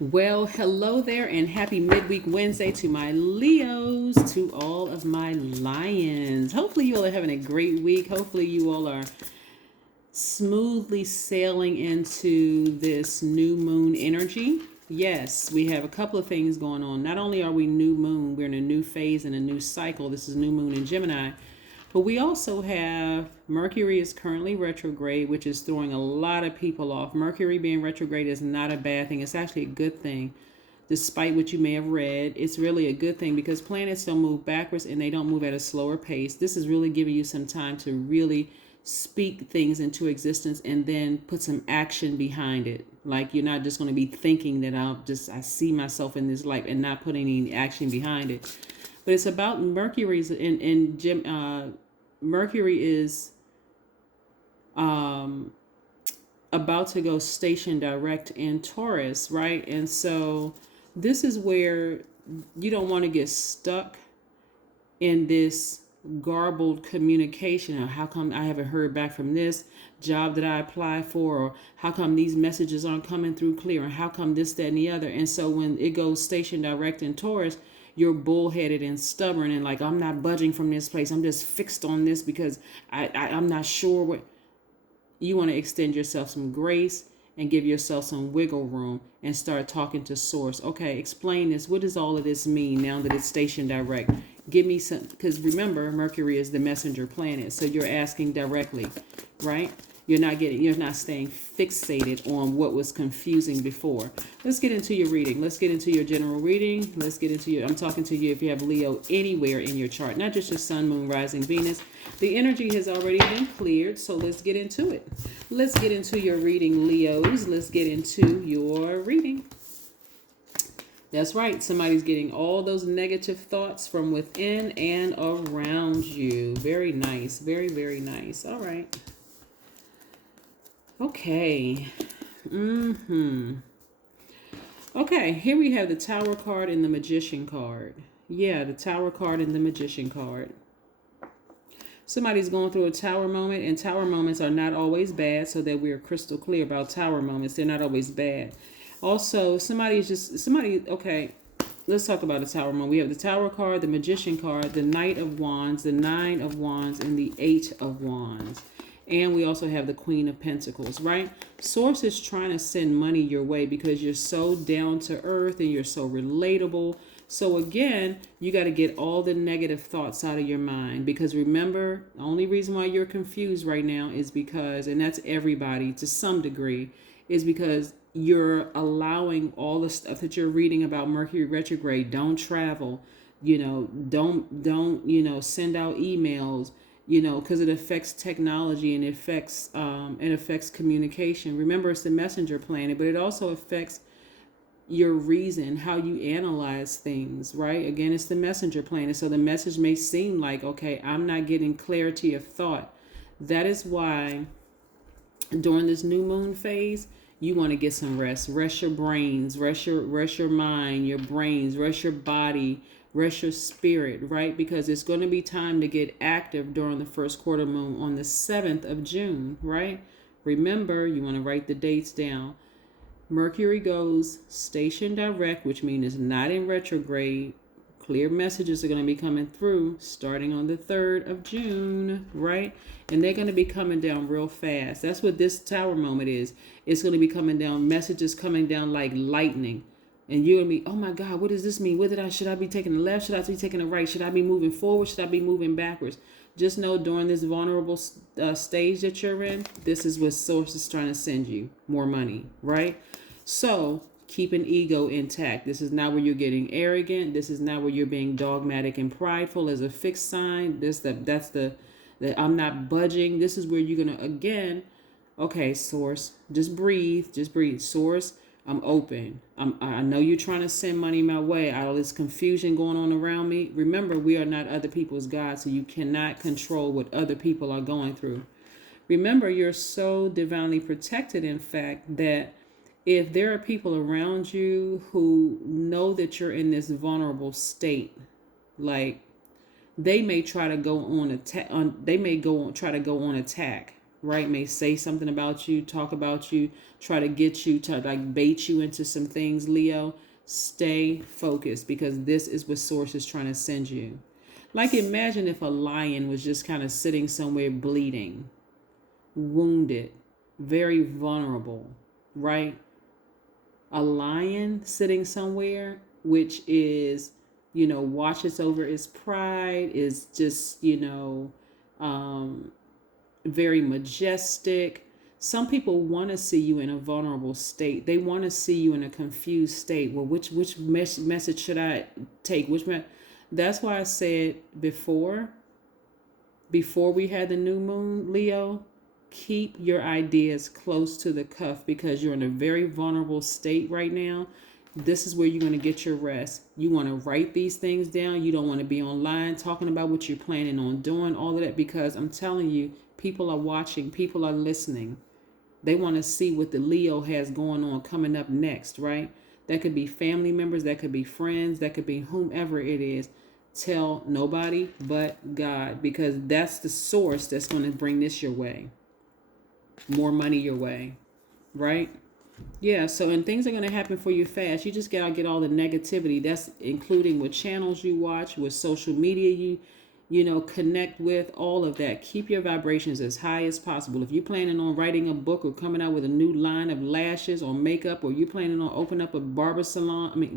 Well, hello there, and happy midweek Wednesday to my Leos, to all of my Lions. Hopefully, you all are having a great week. Hopefully, you all are smoothly sailing into this new moon energy. Yes, we have a couple of things going on. Not only are we new moon, we're in a new phase and a new cycle. This is new moon in Gemini. But we also have Mercury is currently retrograde, which is throwing a lot of people off. Mercury being retrograde is not a bad thing. It's actually a good thing. Despite what you may have read, it's really a good thing because planets don't move backwards and they don't move at a slower pace. This is really giving you some time to really speak things into existence and then put some action behind it. Like you're not just going to be thinking that I see myself in this life and not putting any action behind it. But it's about Mercury's in Jim. Mercury is about to go station direct in Taurus, right? And so this is where you don't want to get stuck in this garbled communication. Or how come I haven't heard back from this job that I applied for? Or how come these messages aren't coming through clear? And how come this, that, and the other? And so when it goes station direct in Taurus, you're bullheaded and stubborn and like, I'm not budging from this place. I'm just fixed on this because I'm not sure what. You want to extend yourself some grace and give yourself some wiggle room and start talking to source. Okay, explain this. What does all of this mean now that it's stationed direct? Give me some, because remember, Mercury is the messenger planet. So you're asking directly, right? You're not staying fixated on what was confusing before. Let's get into your reading. Let's get into your general reading. I'm talking to you if you have Leo anywhere in your chart, not just your sun, moon, rising, Venus. The energy has already been cleared, so let's get into it. Let's get into your reading, Leos. Let's get into your reading. That's right. Somebody's getting all those negative thoughts from within and around you. Very nice. Very, very nice. All right. Okay. Okay, here we have the Tower card and the Magician card. Yeah, the Tower card and the Magician card. Somebody's going through a tower moment, and tower moments are not always bad, so that we're crystal clear about tower moments. They're not always bad. Also, okay, let's talk about a tower moment. We have the Tower card, the Magician card, the Knight of Wands, the Nine of Wands, and the Eight of Wands. And we also have the Queen of Pentacles, right? Source is trying to send money your way because you're so down to earth and you're so relatable. So again, you got to get all the negative thoughts out of your mind because remember, the only reason why you're confused right now is because, and that's everybody to some degree, is because you're allowing all the stuff that you're reading about Mercury retrograde. Don't travel, don't send out emails, because it affects technology and it affects communication. Remember, it's the messenger planet, but it also affects your reason, how you analyze things, right? Again, it's the messenger planet. So the message may seem like, okay, I'm not getting clarity of thought. That is why during this new moon phase, you want to get some rest. Rest your brains, rest your mind, your brains, rest your body, rest your spirit, right? Because it's going to be time to get active during the first quarter moon on the 7th of June, right? Remember, you want to write the dates down. Mercury goes station direct, which means it's not in retrograde. Clear messages are going to be coming through starting on the 3rd of June, right? And they're going to be coming down real fast. That's what this tower moment is. It's going to be coming down, messages coming down like lightning. And you're going to be, oh my God, what does this mean? Should I be taking the left? Should I be taking the right? Should I be moving forward? Should I be moving backwards? Just know during this vulnerable stage that you're in, this is what source is trying to send you. More money, right? So keep an ego intact. This is not where you're getting arrogant. This is not where you're being dogmatic and prideful as a fixed sign. That's the I'm not budging. This is where you're going to, again, okay, source, just breathe. Source, I'm open. I know you're trying to send money my way. All this confusion going on around me. Remember, we are not other people's God, so you cannot control what other people are going through. Remember, you're so divinely protected, in fact, that if there are people around you who know that you're in this vulnerable state, like they may try to go on attack. Try to go on attack, right? May say something about you, talk about you, try to get you to like bait you into some things, Leo. Stay focused because this is what source is trying to send you. Like imagine if a lion was just kind of sitting somewhere bleeding, wounded, very vulnerable, right? A lion sitting somewhere, which is, watches over its pride, is just, very majestic. Some people want to see you in a vulnerable state. They want to see you in a confused state. Well, which message should I take? That's why I said before we had the new moon, Leo, keep your ideas close to the cuff because you're in a very vulnerable state right now. This is where you're going to get your rest. You want to write these things down. You don't want to be online talking about what you're planning on doing, all of that, because I'm telling you, people are watching, people are listening. They want to see what the Leo has going on coming up next, right? That could be family members, that could be friends, that could be whomever it is. Tell nobody but God, because that's the source that's going to bring this your way. More money your way, right? Yeah, so and things are going to happen for you fast. You just got to get all the negativity. That's including what channels you watch, with social media you connect with, all of that. Keep your vibrations as high as possible. If you're planning on writing a book or coming out with a new line of lashes or makeup, or you're planning on opening up a barber salon,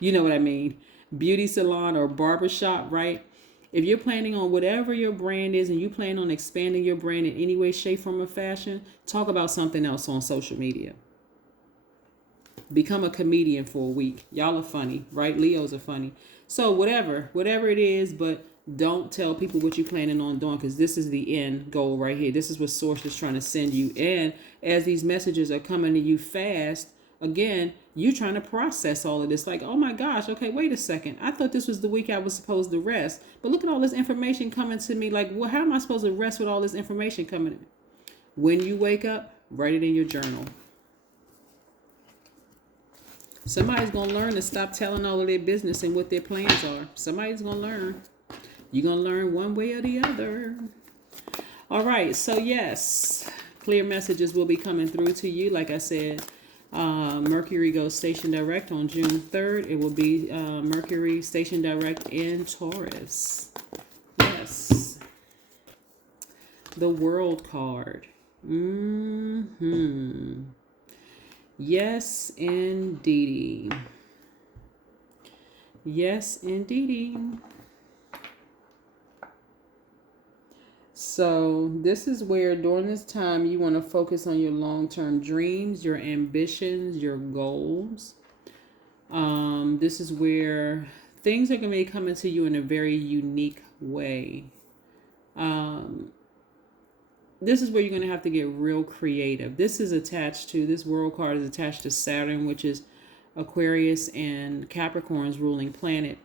you know what I mean, beauty salon or barber shop, right? If you're planning on whatever your brand is and you plan on expanding your brand in any way, shape, form, or fashion, talk about something else on social media. Become a comedian for a week. Y'all are funny, right? Leos are funny. So whatever it is, but don't tell people what you're planning on doing, because this is the end goal right here. This is what source is trying to send you. And as these messages are coming to you fast, again, you're trying to process all of this. Like, oh my gosh, okay, wait a second. I thought this was the week I was supposed to rest. But look at all this information coming to me. Like, well, how am I supposed to rest with all this information coming in? When you wake up, write it in your journal. Somebody's going to learn to stop telling all of their business and what their plans are. Somebody's going to learn. You're going to learn one way or the other. All right, so yes, clear messages will be coming through to you. Like I said, Mercury goes station direct on June 3rd. It will be Mercury station direct in Taurus. Yes. The World card. Yes, indeedy. Yes, indeedy. So this is where during this time you want to focus on your long-term dreams, your ambitions, your goals. This is where things are going to be coming to you in a very unique way. This is where you're going to have to get real creative. This world card is attached to Saturn, which is Aquarius and Capricorn's ruling planet.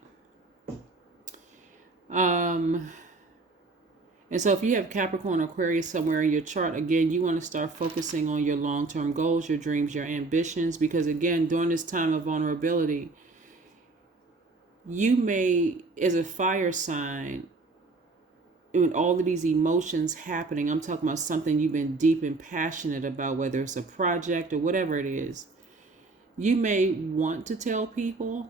And so if you have Capricorn or Aquarius somewhere in your chart, again, you want to start focusing on your long-term goals, your dreams, your ambitions, because again, during this time of vulnerability, you may, as a fire sign, when all of these emotions happening, I'm talking about something you've been deep and passionate about, whether it's a project or whatever it is, you may want to tell people,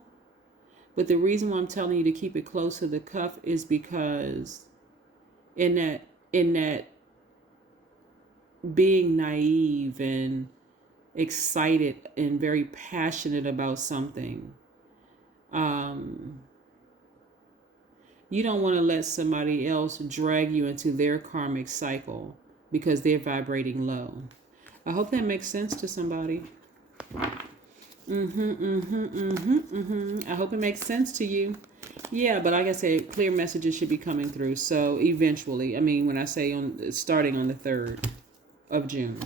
but the reason why I'm telling you to keep it close to the cuff is because in that being naive and excited and very passionate about something, you don't want to let somebody else drag you into their karmic cycle because they're vibrating low. I hope that makes sense to somebody. I hope it makes sense to you. Yeah, but like I said, clear messages should be coming through. So eventually, when I say starting on the 3rd of June,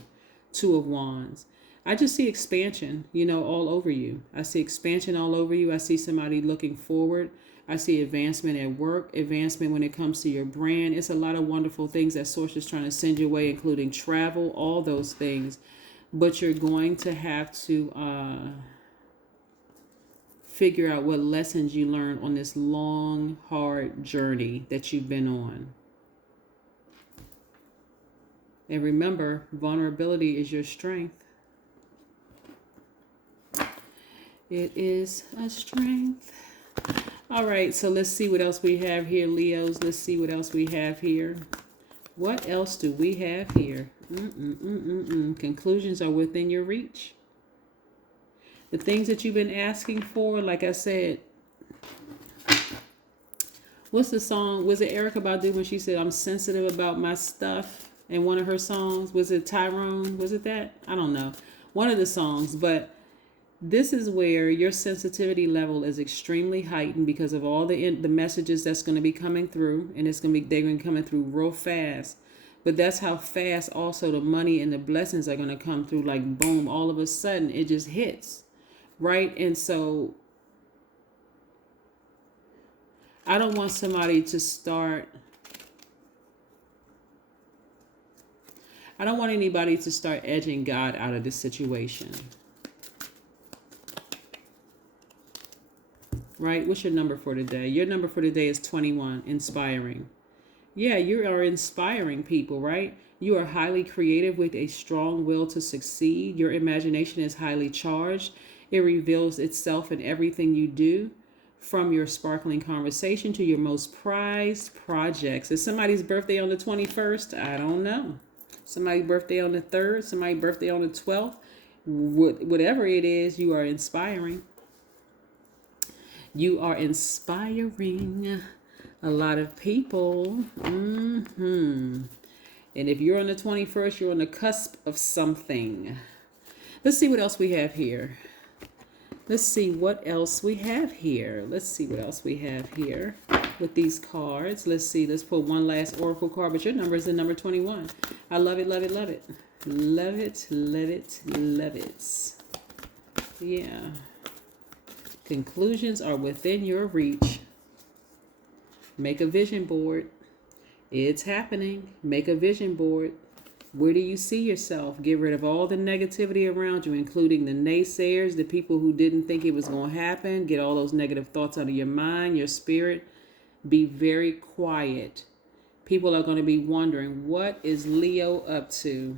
2 of Wands, I just see expansion, all over you. I see expansion all over you. I see somebody looking forward. I see advancement at work, advancement when it comes to your brand. It's a lot of wonderful things that Source is trying to send your way, including travel, all those things. But you're going to have to figure out what lessons you learned on this long, hard journey that you've been on. And remember, vulnerability is your strength. It is a strength. All right, so let's see what else we have here, Leos. Let's see what else we have here. What else do we have here? Conclusions are within your reach. The things that you've been asking for, like I said, what's the song? Was it Erykah Badu when she said, I'm sensitive about my stuff? In one of her songs, was it Tyrone? Was it that? I don't know. One of the songs, but this is where your sensitivity level is extremely heightened because of all the messages that's going to be coming through, and they're going to be coming through real fast. But that's how fast also the money and the blessings are going to come through, like boom, all of a sudden it just hits, right? And so I don't want somebody to start, I don't want anybody to start edging God out of this situation. Right? What's your number for today? Your number for today is 21, inspiring. Yeah, you are inspiring people, right? You are highly creative with a strong will to succeed. Your imagination is highly charged. It reveals itself in everything you do, from your sparkling conversation to your most prized projects. Is somebody's birthday on the 21st? I don't know. Somebody's birthday on the 3rd, somebody's birthday on the 12th. Whatever it is, you are inspiring. You are inspiring a lot of people. And if you're on the 21st, you're on the cusp of something. Let's see what else we have here. Let's see what else we have here. Let's see what else we have here with these cards. Let's see. Let's pull one last oracle card. But your number is the number 21. I love it, love it, love it. Love it, love it, love it. Yeah. Conclusions are within your reach. Make a vision board. It's happening. Make a vision board. Where do you see yourself? Get rid of all the negativity around you, including the naysayers, the people who didn't think it was going to happen. Get all those negative thoughts out of your mind, your spirit. Be very quiet. People are going to be wondering, what is Leo up to?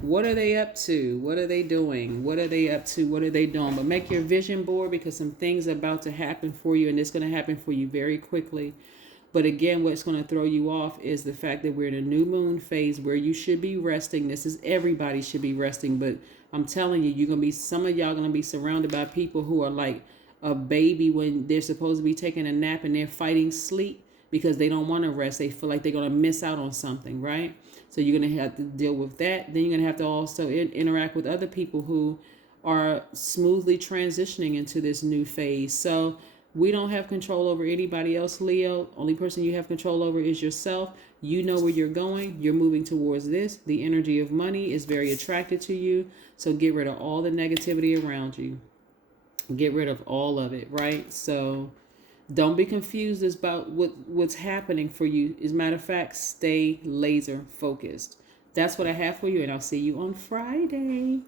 What are they up to? What are they doing? What are they up to? What are they doing? But make your vision board, because some things are about to happen for you, and it's going to happen for you very quickly. But again, what's going to throw you off is the fact that we're in a new moon phase where you should be resting. This is, everybody should be resting. But I'm telling you, some of y'all going to be surrounded by people who are like a baby when they're supposed to be taking a nap, and they're fighting sleep because they don't want to rest. They feel like they're going to miss out on something, right? So you're going to have to deal with that. Then you're going to have to also interact with other people who are smoothly transitioning into this new phase. So we don't have control over anybody else, Leo. Only person you have control over is yourself. You know where you're going. You're moving towards this. The energy of money is very attracted to you. So get rid of all the negativity around you. Get rid of all of it, right? So don't be confused about what's happening for you. As a matter of fact, stay laser focused. That's what I have for you, and I'll see you on Friday.